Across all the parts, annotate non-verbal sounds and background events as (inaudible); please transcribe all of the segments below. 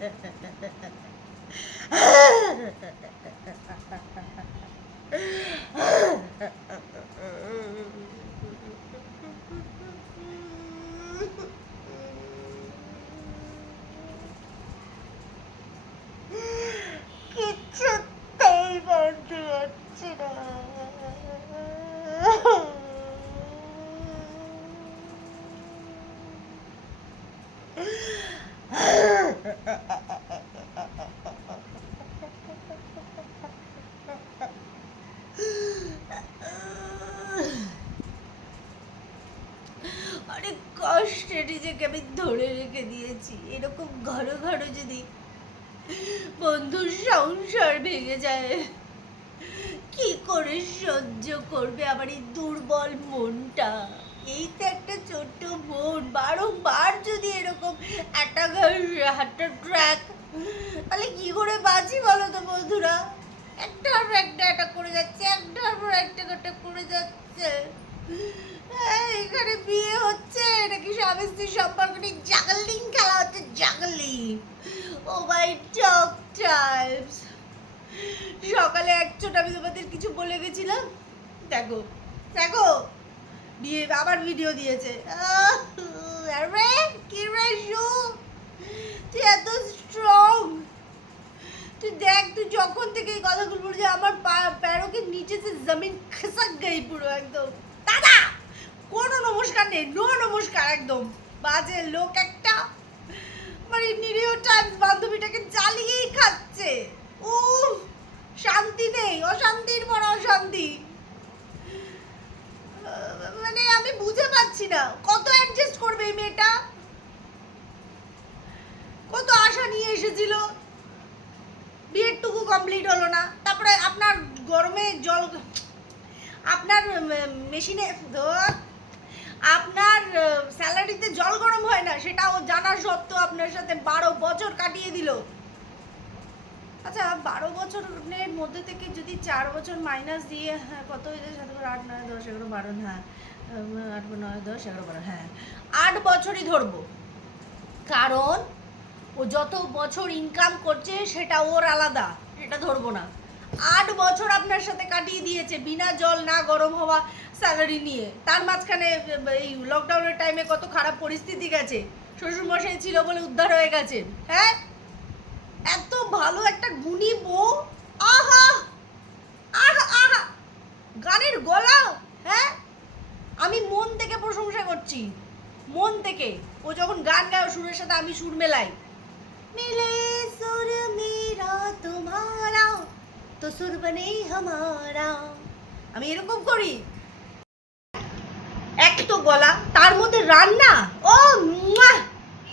(laughs) きっちょっと今のはちだ。সংসার ভেঙে যায়। কি করে সহ্য করবে আমার এই দুর্বল মনটা? এই তো একটা ছোট্ট মন, বারংবার যদি এরকম একটা হাটটা ট্র্যাক তাহলে কি করে বাঁচি বলো তো বন্ধুরা? একটার পর একটা একটা করে যাচ্ছে একটার পর একটা একটা করে যাচ্ছে। এখানে বিয়ে হচ্ছে, নাকি স্বামী স্ত্রীর সম্পর্ক নিয়ে জাগলিং খেলা হচ্ছে জাগলিং ও মাই টক টাইমস সকালে একচোট আমি তোমাদের কিছু বলে গেছিলাম। দেখো দেখো, বিয়ে আবার ভিডিও দিয়েছে। আরে কি রে শু? তুই এত স্ট্রং তুই দেখ, তুই যখন থেকে এই কথাগুলো বলছিস, আমার প্যারোকে নিচে সে জমিন খসক গই পুরো একদম। দাদা, কোনো নমস্কার নেই নো নমস্কার একদম। বাজে লোক একটা। মানে নিরীহ টাইমস বান্ধবীটাকে জ্বালিয়েই খাচ্ছে ও শান্তি নেই অশান্তির পর অশান্তি আহ, মানে আমি বুঝে পাচ্ছি না কত অ্যাডজাস্ট করবে এই মেয়েটা কত আশা নিয়ে এসেছিল বিয়ের টুকু কমপ্লিট হলো না তারপরে আপনার গরমে জল আপনার মেশিনে আপনার স্যালারিতে জল গরম হয় না, সেটাও জানা সত্ত্বেও আপনার সাথে বারো বছর কাটিয়ে দিল। আচ্ছা বারো বছরের মধ্যে থেকে যদি চার বছর মাইনাস দিয়ে হ্যাঁ কত হয়ে যায়? সাত আট, নয়, দশ, এগারো, বারো হ্যাঁ আট, নয়, দশ, এগারো, বারো হ্যাঁ। আট বছরই ধরবো। কারণ ও যত বছর ইনকাম করছে, সেটা ওর আলাদা, সেটা ধরবো না। আট বছর আপনার সাথে কাটিয়ে দিয়েছে, বিনা জল, না গরম হওয়া। স্যালারি নিয়ে। তার মাঝখানে, এই লকডাউনের টাইমে কত খারাপ পরিস্থিতি গেছে। শ্বশুরমশাই ছিল বলে উদ্ধার হয়ে গেছে। হ্যাঁ? এত ভালো একটা গুণী বউ। আহা! আহা আহা! গানের গলা! হ্যাঁ? আমি মন থেকে প্রশংসা করছি। মন থেকে। ও যখন গান গায় সুরের সাথে আমি সুর মেলাই। মিলে সুর মেরা তোমারা, তো সুর বনে হামারা। আমি এরকম করি। এক তো গলা, তার মধ্যে রান্না। ও!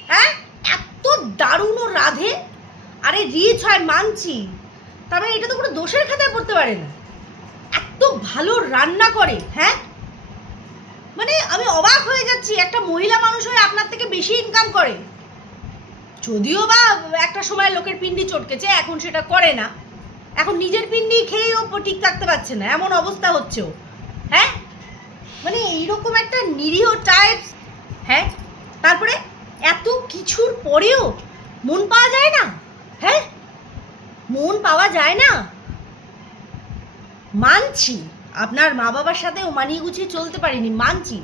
হ্যাঁ? এত দারুণ রাধে। আরে, রিচ হয় মানছি। তার মানে এটা তো কোনো দোষের খাতায় পড়তে পারে না। এত ভালো রান্না করে হ্যাঁ? মানে আমি অবাক হয়ে যাচ্ছি, একটা মহিলা মানুষ হয়ে আপনার থেকে বেশি ইনকাম করে। যদিও বা একটা সময় লোকের পিন্ডি চটকেছে, এখন সেটা করে না। এখন নিজের পিন্ডি খেয়েও ঠিক থাকতে পারছে না, এমন অবস্থা হচ্ছে হ্যাঁ? এইরকম একটা নিরীহ টাইপস হ্যাঁ? তারপরে এত কিছুর পরেও মন পাওয়া যায় না। হ্যাঁ? মন পাওয়া যায় না। মানছি, আপনার মা বাবার সাথেও মানিয়ে গুছিয়ে চলতে পারিনি, মানছি।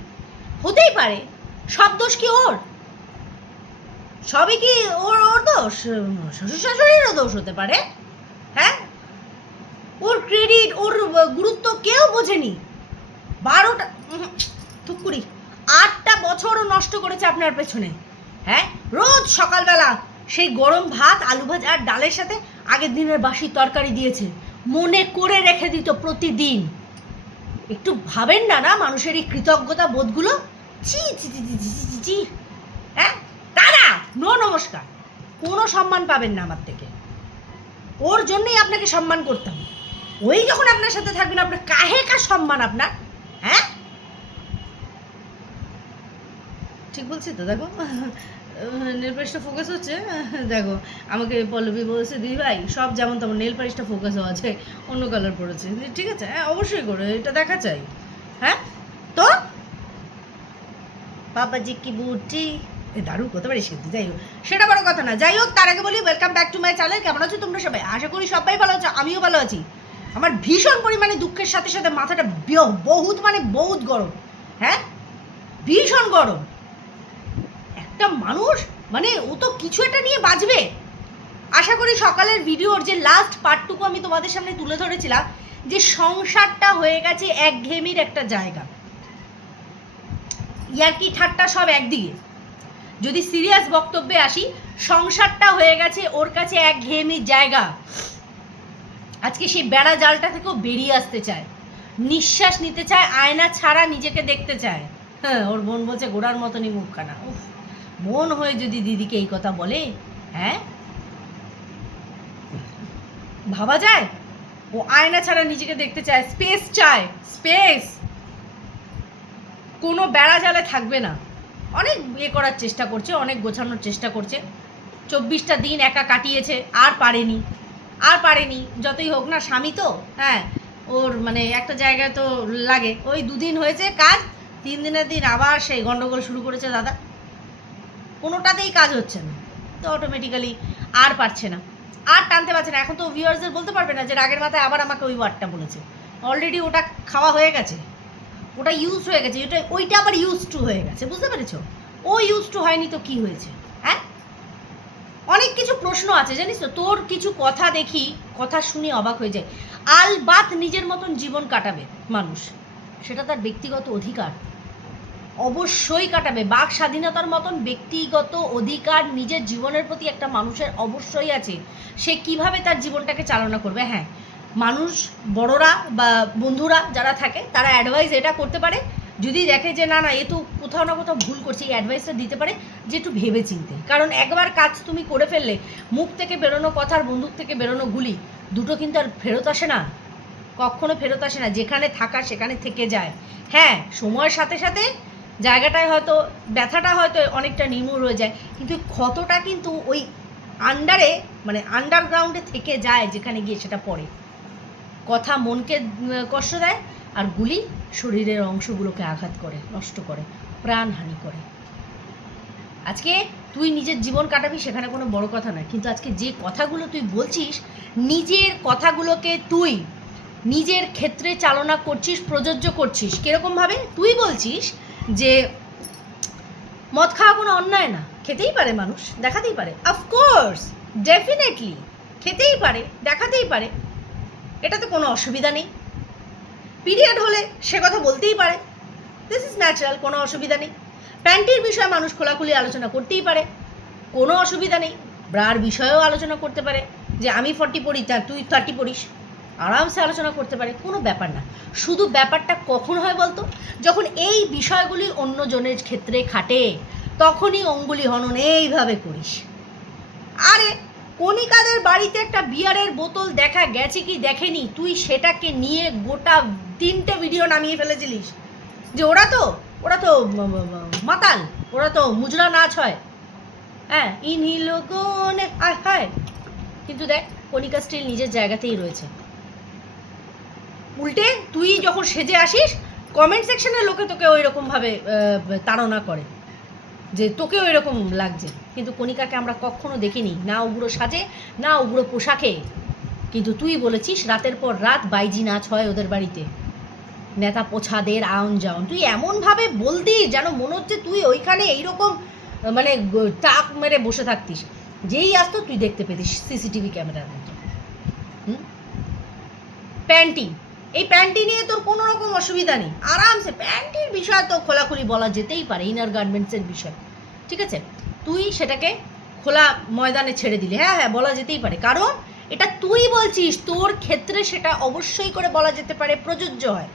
হতেই পারে, সব দোষ কি ওর? সবই কি ওর ওর দোষ? শ্বশুর শাশুড়িরও দোষ হতে পারে। হ্যাঁ? ওর ক্রেডিট ওর গুরুত্ব কেউ বোঝেনি। বারোটা থুকুরি আটটা বছরও নষ্ট করেছে আপনার পেছনে। হ্যাঁ? রোজ সকালবেলা সেই গরম ভাত, আলু ভাজ আর ডালের সাথে আগের দিনের বাসি তরকারি দিয়েছে। মনে করে রেখে দিত প্রতিদিন। একটু ভাবেন না না, মানুষের এই কৃতজ্ঞতা বোধগুলো? চি চি চি চি চি চি চি হ্যাঁ? তা নো নমস্কার। কোনো সম্মান পাবেন না আমার থেকে। ওর জন্যই আপনাকে সম্মান করতাম। ওই যখন আপনার সাথে থাকবেন, আপনার কাহে কার সম্মান আপনার? হ্যাঁ? ঠিক বলছি তো? দেখো নেল পালিশটা ফোকাস হচ্ছে। দেখো আমাকে পল্লবী বলছে দিদি ভাই সব যেমন তেমন নেল পালিশটা ফোকাস হওয়া আছে অন্য কালার পড়েছে। ঠিক আছে হ্যাঁ অবশ্যই করে এটা দেখা চাই। হ্যাঁ? তো? বাবাজি কি বুটি এ দারুণ করতে পারি সিদ্ধি যাই হোক। সেটা বড় কথা না যাই হোক তার আগে বলি welcome back to my channel কেমন আছো তোমরা সবাই? আশা করি সবাই ভালো আছো আমিও ভালো আছি। আমার ভীষণ পরিমাণে দুঃখের সাথে সাথে মাথাটা বিয়- বহুত মানে বহুত গরম। হ্যাঁ? ভীষণ গরম। একটা মানুষ? মানে ও তো কিছু একটা নিয়ে বাঁচবে আশা করি সকালের ভিডিওর যে লাস্ট পার্টটুকু আমি তোমাদের সামনে তুলে ধরেছিলাম, যে সংসারটা হয়ে গেছে একঘেয়েমির একটা জায়গা। ইয়ার্কি ঠাট্টা সব একদিকে? যদি সিরিয়াস বক্তব্যে আসি, সংসারটা হয়ে গেছে ওর কাছে এক একঘেয়েমির জায়গা। আজকে সেই বেড়া জালটা থেকেও বেরিয়ে আসতে চায়। নিঃশ্বাস নিতে চায়, আয়না ছাড়া নিজেকে দেখতে চায়। হ্যাঁ ওর বোন বলছে গোড়ার মতনই মুখখানা। উফ। মন হয়ে যদি দিদিকে এই কথা বলে হ্যাঁ? ভাবা যায়? ও আয়না ছাড়া নিজেকে দেখতে চায় স্পেস চায় স্পেস কোনো বেড়া জালে থাকবে না। অনেক ইয়ে করার চেষ্টা করছে, অনেক গোছানোর চেষ্টা করছে। চব্বিশটা দিন একা কাটিয়েছে, আর পারেনি আর পারেনি। যতই হোক না, স্বামী তো হ্যাঁ? ওর মানে একটা জায়গায় তো লাগে। ওই দুদিন হয়েছে কাজ, তিন দিনের দিন আবার সেই গন্ডগোল শুরু করেছে দাদা। কোনোটাতেই কাজ হচ্ছে না। তো অটোমেটিক্যালি আর পারছে না। আর টানতে পারছে না। এখন তো ভিউয়ার্সদের বলতে পারবে না যে রাগের মাথায় আবার আমাকে ওই ওয়ার্ডটা বলেছে। অলরেডি ওটা খাওয়া হয়ে গেছে। ওটা ইউজ হয়ে গেছে। ওটা ওইটা আবার ইউজ টু হয়ে গেছে। বুঝতে পেরেছ? ও ইউজ টু হয়নি তো কি হয়েছে? হ্যাঁ? অনেক কিছু প্রশ্ন আছে, জানিস তো? তোর কিছু কথা দেখি, কথা শুনে অবাক হয়ে যায়। আলবাত নিজের মতন জীবন কাটাবে মানুষ। সেটা তার ব্যক্তিগত অধিকার। অবশ্যই কাটাবে। বাক স্বাধীনতার মতন ব্যক্তিগত অধিকার নিজের জীবনের প্রতি একটা মানুষের অবশ্যই আছে। সে কীভাবে তার জীবনটাকে চালনা করবে? হ্যাঁ মানুষ, বড়রা বা বন্ধুরা যারা থাকে, তারা অ্যাডভাইস এটা করতে পারে। যদি দেখে যে না না, এ তো কোথাও না কোথাও ভুল করছে, এই অ্যাডভাইসটা দিতে পারে যে একটু ভেবে চিনতে কারণ একবার কাজ তুমি করে ফেললে, মুখ থেকে বেরোনো কথা আর বন্দুক থেকে বেরোনো গুলি, দুটো কিন্তু আর ফেরত আসে না। কখনো ফেরত আসে না। যেখানে থাকা সেখানে থেকে যায়। হ্যাঁ সময়ের সাথে সাথে জায়গাটায় হয়তো, ব্যথাটা হয়তো অনেকটা নির্মূল হয়ে যায়, কিন্তু ক্ষতটা কিন্তু ওই আন্ডারে মানে আন্ডারগ্রাউন্ডে থেকে যায় যেখানে গিয়ে সেটা পড়ে। কথা মনকে কষ্ট দেয় আর গুলি শরীরের অংশগুলোকে আঘাত করে, নষ্ট করে, প্রাণহানি করে। আজকে তুই নিজের জীবন কাটাবি সেখানে কোনো বড় কথা নয়, কিন্তু আজকে যে কথাগুলো তুই বলছিস, নিজের কথাগুলোকে তুই নিজের ক্ষেত্রে চালনা করছিস, প্রযোজ্য করছিস কীরকমভাবে তুই বলছিস যে মদ খাওয়া কোনো অন্যায় না, খেতেই পারে মানুষ, দেখাতেই পারে। অফকোর্স ডেফিনেটলি খেতেই পারে, দেখাতেই পারে। এটাতে কোনো অসুবিধা নেই। পিরিয়ড হলে সে কথা বলতেই পারে। দিস ইজ ন্যাচারাল কোনো অসুবিধা নেই। প্যান্টির বিষয়ে মানুষ খোলাখুলি আলোচনা করতেই পারে। কোনো অসুবিধা নেই। ব্রার বিষয়েও আলোচনা করতে পারে যে, আমি ফর্টি পড়ি, তা তুই থার্টি পড়িস। আরামসে আলোচনা করতে পারে, কোনো ব্যাপার না। শুধু ব্যাপারটা কখন হয় বলতো? যখন এই বিষয়গুলি অন্যজনের ক্ষেত্রে খাটে, তখনই অঙ্গুলি হনন, এইভাবে করিস। আরে, কণিকাদের বাড়িতে একটা বিয়ারের বোতল দেখা গেছে কি দেখেনি? তুই সেটাকে নিয়ে গোটা তিনটে ভিডিও নামিয়ে ফেলেছিলিস। যে ওরা তো ওরা তো মাতাল, ওরা তো মুজরা নাচ হয়। হ্যাঁ ইনহি লোকনে আয়, হায়। কিন্তু দেখ, কণিকা স্টিল নিজের জায়গাতেই রয়েছে। উল্টে তুই যখন সেজে আসিস কমেন্ট সেকশনের লোকে তোকে ওই রকমভাবে তাড়না করে যে তোকে ওই রকম লাগছে। কিন্তু কণিকাকে আমরা কখনো দেখিনি। না উগ্র সাজে, না উগ্র পোশাকে। কিন্তু তুই বলেছিস, রাতের পর রাত বাইজি নাচ হয় ওদের বাড়িতে। নেতা পোছাদের আউন যাওন তুই এমনভাবে বলতি যেন মনে হচ্ছে তুই ওইখানে এইরকম মানে টাক মেরে বসে থাকতিস। যেই আসতো তুই দেখতে পেতিস সিসিটিভি ক্যামেরার মতো। হুম? প্যান্টি। এই প্যান্টি নিয়ে তোর কোনো রকম অসুবিধা নেই। আরামসে প্যান্টির বিষয় তো খোলাখুলি বলা যেতেই পারে ইনার গার্মেন্টসের বিষয়। ঠিক আছে? তুই সেটাকে খোলা ময়দানে ছেড়ে দিলি। হ্যাঁ হ্যাঁ বলা যেতেই পারে। কারণ এটা তুই বলছিস, তোর ক্ষেত্রে সেটা অবশ্যই করে বলা যেতে পারে, প্রযোজ্য হয়।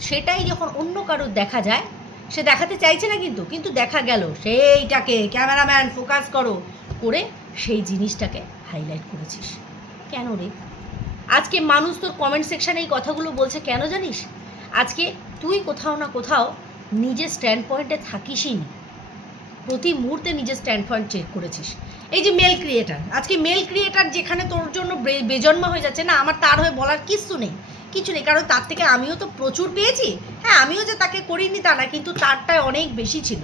সেটাই যখন অন্য কারোর দেখা যায়, সে দেখাতে চাইছে না কিন্তু কিন্তু দেখা গেল। সেইটাকে ক্যামেরাম্যান ফোকাস করো, করে সেই জিনিসটাকে হাইলাইট করেছিস। কেন রে? আজকে মানুষ তোর কমেন্ট সেকশানে এই কথাগুলো বলছে কেন জানিস? আজকে তুই কোথাও না কোথাও নিজের স্ট্যান্ড পয়েন্টে থাকিসই নি। প্রতি মুহূর্তে নিজের স্ট্যান্ড পয়েন্ট চেক করেছিস। এই যে মেল ক্রিয়েটার আজকে মেল ক্রিয়েটার যেখানে তোর জন্য বেজন্মা হয়ে যাচ্ছে না, আমার তার হয়ে বলার কিচ্ছু নেই, কিছু নেই, কারণ তার থেকে আমিও তো প্রচুর পেয়েছি। হ্যাঁ আমিও যে তাকে করিনি তা না, কিন্তু তারটায় অনেক বেশি ছিল।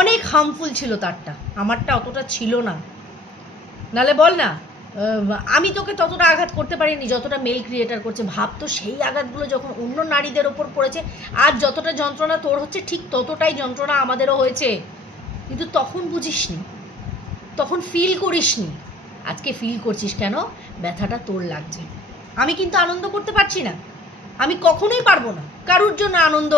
অনেক হার্মফুল ছিল তারটা, আমারটা অতটা ছিল না। নালে বল না আমি তোকে ততটা আঘাত করতে পারিনি, যতটা মেল ক্রিয়েটার করছে। ভাব তো সেই আঘাতগুলো যখন অন্য নারীদের ওপর পড়েছে, আর যতটা যন্ত্রণা তোর হচ্ছে, ঠিক ততটাই যন্ত্রণা আমাদেরও হয়েছে। কিন্তু তখন বুঝিসনি, তখন ফিল করিসনি। আজকে ফিল করছিস কেন? ব্যথাটা তোর লাগছে। আমি কিন্তু আনন্দ করতে পারছি না। আমি কখনোই পারব না। কারুর জন্য আনন্দ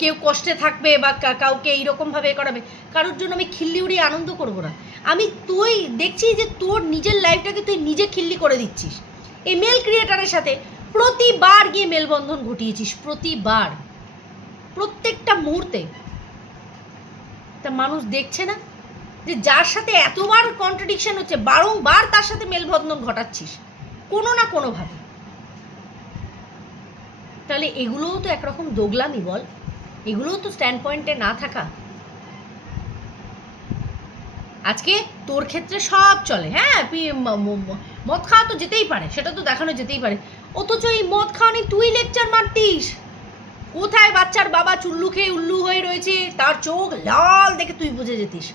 কেউ কষ্টে থাকবে বা কাউকে এইরকমভাবে করাবে, কারুর জন্য আমি খিল্লি উড়িয়ে আনন্দ করব না। আমি তুই দেখছি যে তোর নিজের লাইফটাকে তুই নিজে খিল্লি করে দিচ্ছিস। এই মেল ক্রিয়েটারের সাথে প্রতিবার গিয়ে মেলবন্ধন ঘটিয়েছিস, প্রতিবার। প্রত্যেকটা মুহূর্তে। তা মানুষ দেখছে না যে যার সাথে এতবার কন্ট্রাডিকশন হচ্ছে, বারংবার তার সাথে মেলবন্ধন ঘটাচ্ছিস, কোনো না কোনোভাবে। তাহলে এগুলোও তো একরকম দোগলামি বল। এগুলোও তো স্ট্যান্ড পয়েন্টে না থাকা। আজকে তোর ক্ষেত্রে সব চলে হ্যাঁ? মদ খাওয়া তো যেতেই পারে, সেটা তো দেখানো যেতেই পারে। অথচ এই মদ খাওয়ানি তুই লেকচার মারতিস। কোথায় বাচ্চার বাবা চুল্লু খেয়ে উল্লু হয়ে রয়েছে, তার চোখ লাল দেখে তুই বুঝে যেতিস।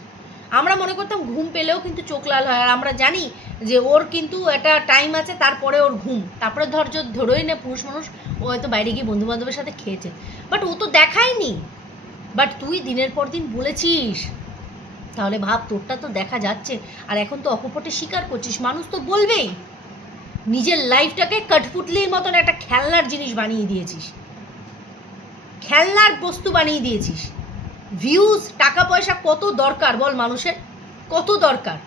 আমরা মনে করতাম ঘুম পেলেও কিন্তু চোখ লাল হয়, আর আমরা জানি যে ওর কিন্তু একটা টাইম আছে, তারপরে ওর ঘুম। তারপরে ধৈর্য ধরোই না পুরুষ মানুষ, ও হয়তো বাইরে গিয়ে বন্ধু বান্ধবের সাথে খেয়েছে। বাট ও তো দেখায়নি। বাট তুই দিনের পর দিন বলেছিস তাহলে ভাব, তোরটা তো দেখা যাচ্ছে। আর এখন তো অকপটে স্বীকার করছিস, মানুষ তো বলবেই। নিজের লাইফটাকে কঠপুতলির মতন একটা খেলনার জিনিস বানিয়ে দিয়েছিস। খেলনার বস্তু বানিয়ে দিয়েছিস। ভিউজ টাকা পয়সা কত দরকার বল মানুষের? কত দরকার?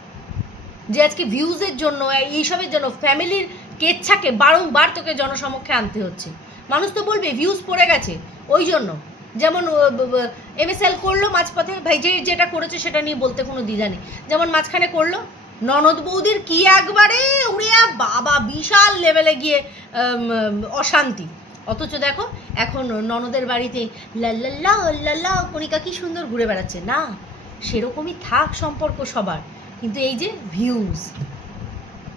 যে আজকে ভিউজের জন্য এইসবের জন্য, ফ্যামিলির কেচ্ছাকে বারংবার তোকে জনসমক্ষে আনতে হচ্ছে। মানুষ তো বলবে ভিউজ পড়ে গেছে। ওই জন্য। যেমন এমএসএল করল মাঝপথে, ভাই যে যেটা করেছে সেটা নিয়ে বলতে কোনো দ্বিধা নেই। যেমন মাঝখানে করল, ননদ বৌদির কি একবারে উড়িয়া বাবা বিশাল লেভেলে গিয়ে অশান্তি। অথচ দেখো, এখন ননদের বাড়িতে লাল্লাল্লা লাল্লা কণিকা কি সুন্দর ঘুরে বেড়াচ্ছে। না, সেরকমই থাক সম্পর্ক সবার। কিন্তু এই যে ভিউজ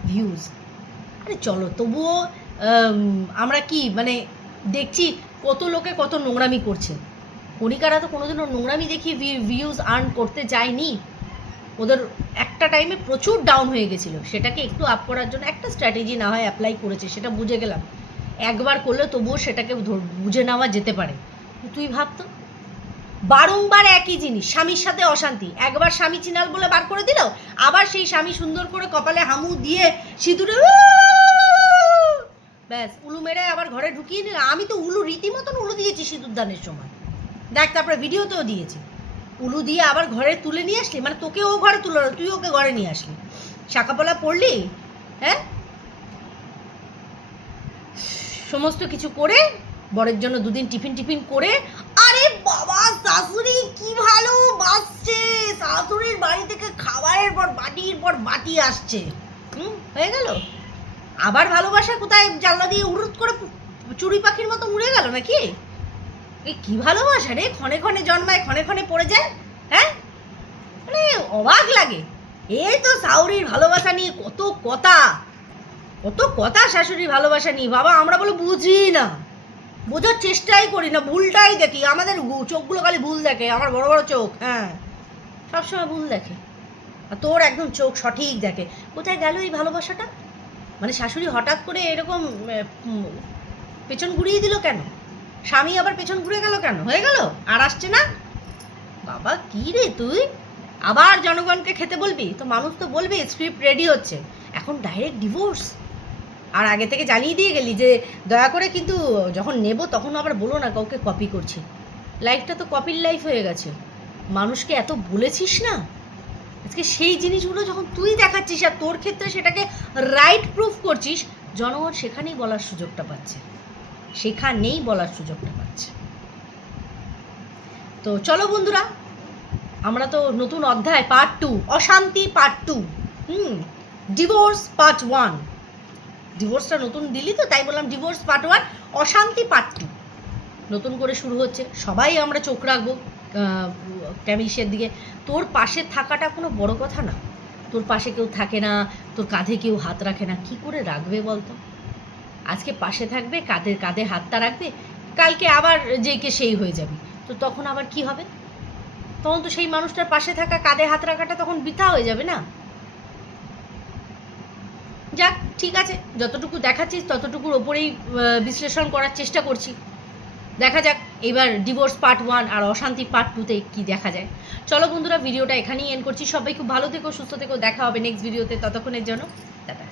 ভিউজ আরে চলো, তবুও আমরা কি মানে দেখছি কত লোকে কত নোংরামি করছে। কণিকারা তো কোনোদিনও নোংরামি দেখি ভিউজ আর্ন করতে যায়নি। ওদের একটা টাইমে প্রচুর ডাউন হয়ে গেছিল। সেটাকে একটু আপ করার জন্য একটা স্ট্র্যাটেজি না হয় অ্যাপ্লাই করেছে, সেটা বুঝে গেলাম। একবার করলে তবুও সেটাকে বুঝে নেওয়া যেতে পারে। তুই ভাবতো বারংবার একই জিনিস, স্বামীর সাথে অশান্তি। একবার স্বামী চিনাল বলে বার করে দিল, আবার সেই স্বামী সুন্দর করে কপালে হামু দিয়ে সিঁদুরে ব্যাস, উলু মেরে আবার ঘরে ঢুকিয়ে নিল। আমি তো উলু, রীতিমতন উলু দিয়েছি সিঁদুর দানের সময়। দেখ, তারপরে ভিডিওতেও দিয়েছি। উলু দিয়ে আবার ঘরে তুলে নিয়ে আসলি? মানে তোকে ও ঘরে তুলে তুই ওকে ঘরে নিয়ে আসলি। শাকাপলা পড়লি? হ্যাঁ? সমস্ত কিছু করে, বরের জন্য দুদিন টিফিন টিফিন করে, আরে বাবা, শাশুড়ি কি ভালো বাসছে! শাশুড়ির বাড়ি থেকে খাবারের পর, বাটির পর বাটি আসছে। হুম, হয়ে গেল? আবার ভালোবাসা কোথায় জানলা দিয়ে উড়ুত করে চুড়ি পাখির মতো উড়ে গেল নাকি? এই কি ভালোবাসা রে? ক্ষণে ক্ষণে জন্মায়, ক্ষণে ক্ষণে পড়ে যায় হ্যাঁ? মানে অবাক লাগে। এই তো সাউরির ভালোবাসা নিয়ে কত কথা কত কথা শাশুড়ির ভালোবাসা নিয়ে। বাবা, আমরা বলে বুঝি না। বোঝার চেষ্টাই করি না, ভুলটাই দেখি। আমাদের চোখগুলো খালি ভুল দেখে, আমার বড় বড় চোখ হ্যাঁ? সবসময় ভুল দেখে। আর তোর একদম চোখ সঠিক দেখে। কোথায় গেল এই ভালোবাসাটা? মানে শাশুড়ি হঠাৎ করে এরকম পেছন ঘুরিয়ে দিল কেন? স্বামী আবার পেছন ঘুরে গেল কেন? হয়ে গেল? আর আসছে না? বাবা, কি রে তুই? আবার জনগণকে খেতে বলবি? তো মানুষ তো বলবে স্ক্রিপ্ট রেডি হচ্ছে। এখন ডাইরেক্ট ডিভোর্স আর আগে থেকে জানিয়ে দিয়ে গেলি যে, দয়া করে কিন্তু যখন নেব তখন আবার বলো না কাউকে কপি করছি। লাইফটা তো কপির লাইফ হয়ে গেছে। মানুষকে এত বলেছিস না? আজকে সেই জিনিসগুলো যখন তুই দেখাচ্ছিস আর তোর ক্ষেত্রে সেটাকে রাইট প্রুফ করছিস, জনগণ সেখানেই বলার সুযোগটা পাচ্ছে। সেখানেই বলার সুযোগটা পাচ্ছে। তো চলো বন্ধুরা, আমরা তো নতুন অধ্যায় পার্ট টু অশান্তি পার্ট টু হুম ডিভোর্স পার্ট ওয়ান ডিভোর্সটা নতুন দিলি তো, তাই বললাম ডিভোর্স পার্ট ওয়ান অশান্তি পার্ট টু নতুন করে শুরু হচ্ছে, সবাই আমরা চোখ রাখব ট্যামিসের দিকে। তোর পাশে থাকাটা কোনো বড় কথা না। তোর পাশে কেউ থাকে না, তোর কাঁধে কেউ হাত রাখে না, কি করে রাখবে বলতো? আজকে পাশে থাকবে, কাঁধে কাঁধে হাতটা রাখবে, কালকে আবার যে কে সেই হয়ে যাবে। তো তখন আবার কি হবে? তখন তো সেই মানুষটার পাশে থাকা, কাঁধে হাত রাখাটা তখন বৃথা হয়ে যাবে না? যাক, ঠিক আছে, যতটুকু দেখাচ্ছিস ততটুকুর ওপরেই বিশ্লেষণ করার চেষ্টা করছি। দেখা যাক, এবার ডিভোর্স পার্ট ওয়ান আর অশান্তি পার্ট টুতে কি দেখা যায়। চলো বন্ধুরা, ভিডিওটা এখানেই এন্ড করছি। সবাই খুব ভালো থেকো, সুস্থ থেকো, দেখা হবে নেক্সট ভিডিওতে ততক্ষণের জন্য, টাটা।